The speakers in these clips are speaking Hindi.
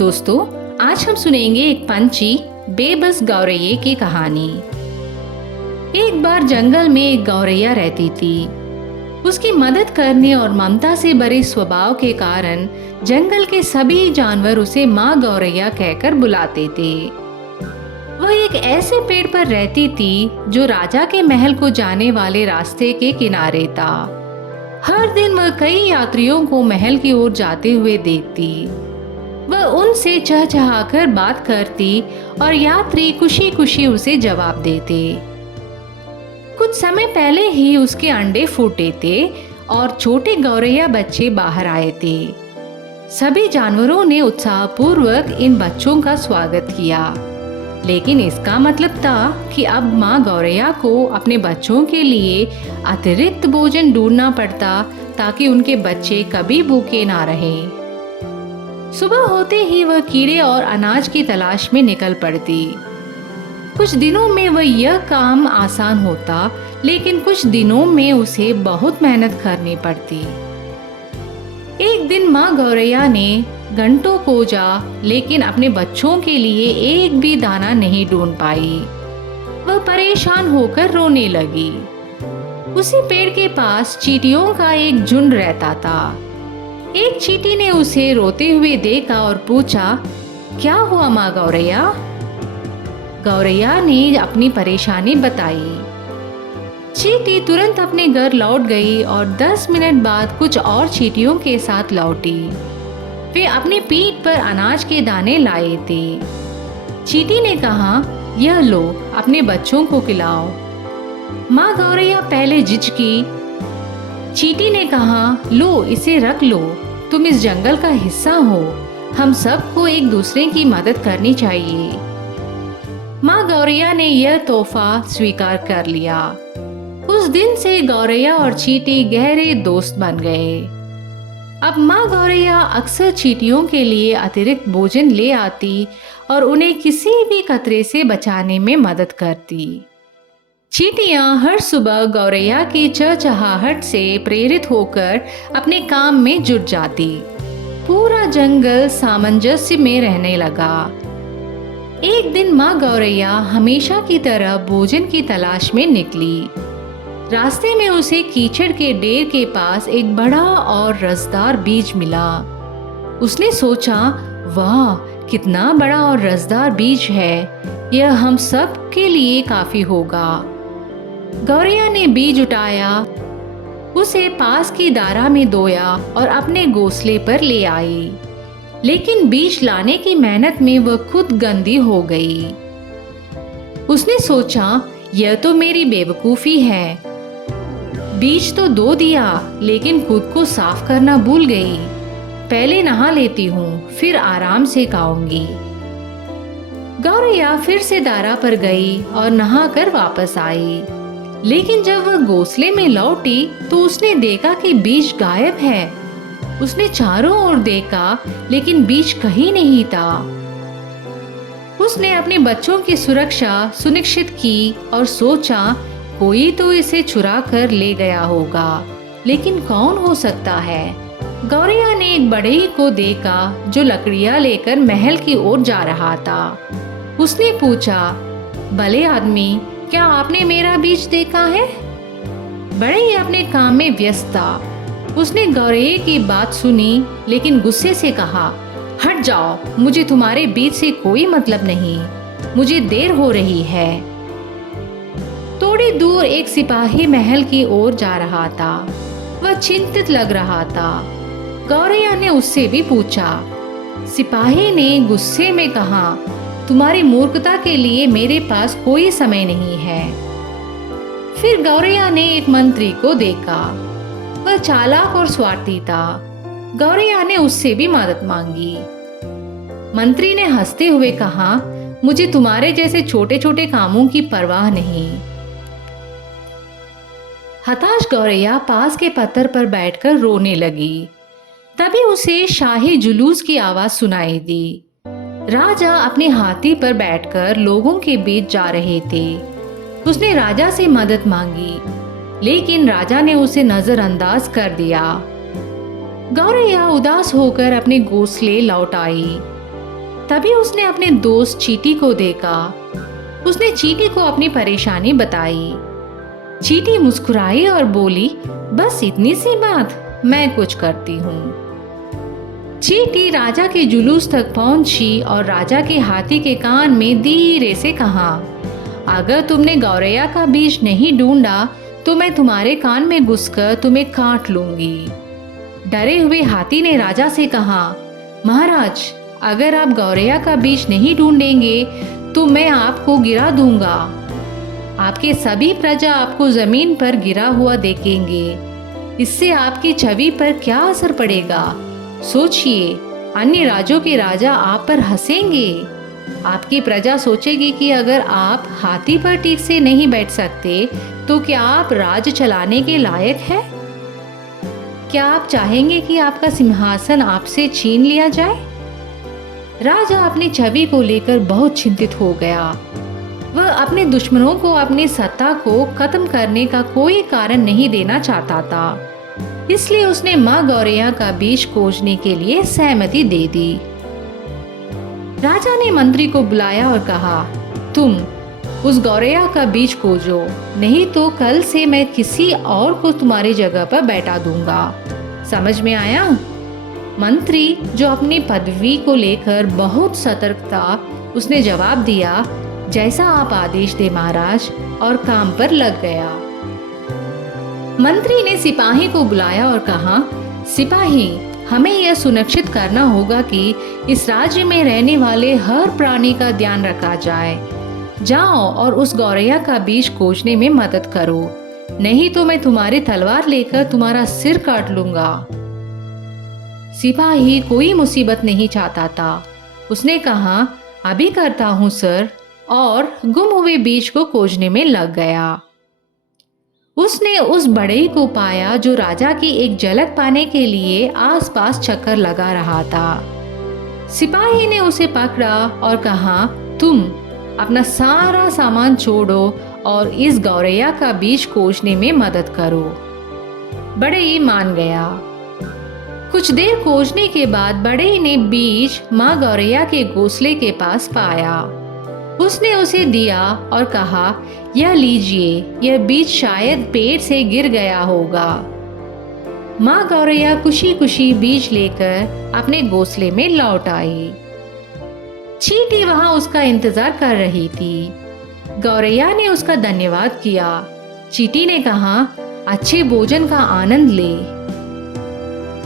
दोस्तों, आज हम सुनेंगे एक पंछी बेबस गौरैया की कहानी। एक बार जंगल में एक गौरैया रहती थी। उसकी मदद करने और ममता से भरे स्वभाव के कारण जंगल के सभी जानवर उसे माँ गौरैया कहकर बुलाते थे। वह एक ऐसे पेड़ पर रहती थी जो राजा के महल को जाने वाले रास्ते के किनारे था। हर दिन वह कई यात्रियों को महल की ओर जाते हुए देखती। वह उनसे चहचहाकर बात करती और यात्री खुशी खुशी उसे जवाब देते। कुछ समय पहले ही उसके अंडे फूटे थे और छोटे गौरैया बच्चे बाहर आए थे। सभी जानवरों ने उत्साहपूर्वक इन बच्चों का स्वागत किया, लेकिन इसका मतलब था कि अब माँ गौरैया को अपने बच्चों के लिए अतिरिक्त भोजन ढूंढना पड़ता ताकि उनके बच्चे कभी भूखे ना रहें। सुबह होते ही वह कीड़े और अनाज की तलाश में निकल पड़ती। कुछ दिनों में वह यह काम आसान होता, लेकिन कुछ दिनों में उसे बहुत मेहनत करनी पड़ती। एक दिन माँ गौरैया ने घंटों खोजा, लेकिन अपने बच्चों के लिए एक भी दाना नहीं ढूंढ पाई। वह परेशान होकर रोने लगी। उसी पेड़ के पास चींटियों का एक झुंड रहता था। एक चींटी ने उसे रोते हुए देखा और पूछा, क्या हुआ माँ गौरैया? गौरैया ने अपनी परेशानी बताई। चींटी तुरंत अपने घर लौट गई और 10 मिनट बाद कुछ और चींटियों के साथ लौटी। वे अपनी पीठ पर अनाज के दाने लाए थे। चींटी ने कहा, यह लो, अपने बच्चों को खिलाओ। माँ गौरैया पहले झिझकी। चींटी ने कहा, लो, इसे रख लो, तुम इस जंगल का हिस्सा हो, हम सबको एक दूसरे की मदद करनी चाहिए। माँ गौरैया ने यह तोहफा स्वीकार कर लिया। उस दिन से गौरैया और चींटी गहरे दोस्त बन गए। अब माँ गौरैया अक्सर चींटियों के लिए अतिरिक्त भोजन ले आती और उन्हें किसी भी खतरे से बचाने में मदद करती। चींटियां हर सुबह गौरैया की चहचहाहट से प्रेरित होकर अपने काम में जुट जाती। पूरा जंगल सामंजस्य में रहने लगा। एक दिन माँ गौरैया हमेशा की तरह भोजन की तलाश में निकली। रास्ते में उसे कीचड़ के ढेर के पास एक बड़ा और रसदार बीज मिला। उसने सोचा, वाह, कितना बड़ा और रसदार बीज है, यह हम सब के लिए काफी होगा। गौरैया ने बीज उठाया, उसे पास की दारा में धोया और अपने घोंसले पर ले आई। लेकिन बीज लाने की मेहनत में वह खुद गंदी हो गई। उसने सोचा, यह तो मेरी बेवकूफी है। बीज तो धो दिया, लेकिन खुद को साफ करना भूल गई। पहले नहा लेती हूँ, फिर आराम से खाऊंगी। गौरैया फिर से दारा पर गई और नहाकर वापस आई। लेकिन जब वह घोंसले में लौटी तो उसने देखा कि बीज गायब है। उसने चारों ओर देखा, लेकिन बीज कहीं नहीं था। उसने अपने बच्चों की सुरक्षा सुनिश्चित की और सोचा, कोई तो इसे चुरा कर ले गया होगा, लेकिन कौन हो सकता है? गौरैया ने एक बढ़ई को देखा जो लकड़ियां लेकर महल की ओर जा रहा था। उसने पूछा, भले आदमी, क्या आपने मेरा बीज देखा है? बढ़ई अपने काम में व्यस्त था। उसने गौरैया की बात सुनी, लेकिन गुस्से से कहा, हट जाओ, मुझे तुम्हारे बीज से कोई मतलब नहीं, मुझे देर हो रही है। थोड़ी दूर एक सिपाही महल की ओर जा रहा था। वह चिंतित लग रहा था। गौरैया ने उससे भी पूछा। सिपाही ने गुस्से में कहा, तुम्हारी मूर्खता के लिए मेरे पास कोई समय नहीं है। फिर गौरैया ने एक मंत्री को देखा। वह चालाक और स्वार्थी था। गौरैया ने उससे भी मदद मांगी। मंत्री ने हंसते हुए कहा, मुझे तुम्हारे जैसे छोटे छोटे कामों की परवाह नहीं। हताश गौरैया पास के पत्थर पर बैठकर रोने लगी। तभी उसे शाही जुलूस की आवाज सुनाई दी। राजा अपने हाथी पर बैठकर लोगों के बीच जा रहे थे। उसने राजा से मदद मांगी, लेकिन राजा ने उसे नजरअंदाज कर दिया। गौरैया उदास होकर अपने घोंसले लौट आई। तभी उसने अपने दोस्त चींटी को देखा। उसने चींटी को अपनी परेशानी बताई। चींटी मुस्कुराई और बोली, बस इतनी सी बात, मैं कुछ करती हूँ। चींटी राजा के जुलूस तक पहुंची और राजा के हाथी के कान में धीरे से कहा, अगर तुमने गौरैया का बीज नहीं ढूंढा तो मैं तुम्हारे कान में घुसकर तुम्हें काट लूंगी। डरे हुए हाथी ने राजा से कहा, महाराज, अगर आप गौरैया का बीज नहीं ढूंढेंगे तो मैं आपको गिरा दूंगा। आपके सभी प्रजा आपको जमीन पर गिरा हुआ देखेंगे। इससे आपकी छवि पर क्या असर पड़ेगा? सोचिए, अन्य राज्यों के राजा आप पर हंसेंगे। आपकी प्रजा सोचेगी कि अगर आप हाथी पर ठीक से नहीं बैठ सकते तो क्या आप राज्य चलाने के लायक हैं? क्या आप चाहेंगे कि आपका सिंहासन आपसे छीन लिया जाए? राजा अपनी छवि को लेकर बहुत चिंतित हो गया। वह अपने दुश्मनों को अपनी सत्ता को खत्म करने का कोई कारण नहीं देना चाहता था। इसलिए उसने माँ गौरैया का बीज खोजने के लिए सहमति दे दी। राजा ने मंत्री को बुलाया और कहा, तुम उस गौरैया का बीज खोजो, नहीं तो कल से मैं किसी और को तुम्हारी जगह पर बैठा दूंगा। समझ में आया? मंत्री, जो अपनी पदवी को लेकर बहुत सतर्क था, उसने जवाब दिया, जैसा आप आदेश दे महाराज, और काम पर लग गया। मंत्री ने सिपाही को बुलाया और कहा, सिपाही, हमें यह सुनिश्चित करना होगा कि इस राज्य में रहने वाले हर प्राणी का ध्यान रखा जाए। जाओ और उस गौरैया का बीज खोजने में मदद करो, नहीं तो मैं तुम्हारी तलवार लेकर तुम्हारा सिर काट लूंगा। सिपाही कोई मुसीबत नहीं चाहता था। उसने कहा, अभी करता हूँ सर, और गुम हुए बीज को खोजने में लग गया। उसने उस बढ़ई को पाया जो राजा की एक झलक पाने के लिए आसपास चक्कर लगा रहा था। सिपाही ने उसे पकड़ा और कहा, तुम अपना सारा सामान छोड़ो और इस गौरैया का बीज खोजने में मदद करो। बढ़ई मान गया। कुछ देर खोजने के बाद बढ़ई ने बीज माँ गौरैया के घोंसले के पास पाया। उसने उसे दिया और कहा, यह लीजिए, यह बीज शायद पेड़ से गिर गया होगा। माँ गौरैया खुशी खुशी बीज लेकर अपने घोंसले में लौट आई। चींटी वहां उसका इंतजार कर रही थी। गौरैया ने उसका धन्यवाद किया। चींटी ने कहा, अच्छे भोजन का आनंद ले।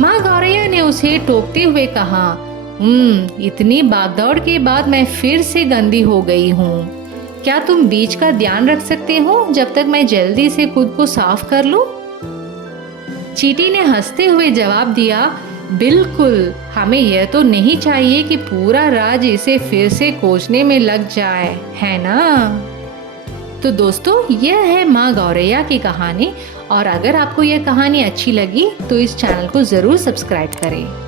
माँ गौरैया ने उसे टोकते हुए कहा, इतनी भागदौड़ के बाद मैं फिर से गंदी हो गई हूँ। क्या तुम बीज का ध्यान रख सकते हो जब तक मैं जल्दी से खुद को साफ कर लूं? चींटी ने हंसते हुए जवाब दिया, बिल्कुल, हमें यह तो नहीं चाहिए कि पूरा राज्य इसे फिर से खोजने में लग जाए, है ना? तो दोस्तों, यह है माँ गौरैया की कहानी, और अगर आपको यह कहानी अच्छी लगी तो इस चैनल को ज़रूर सब्सक्राइब करें।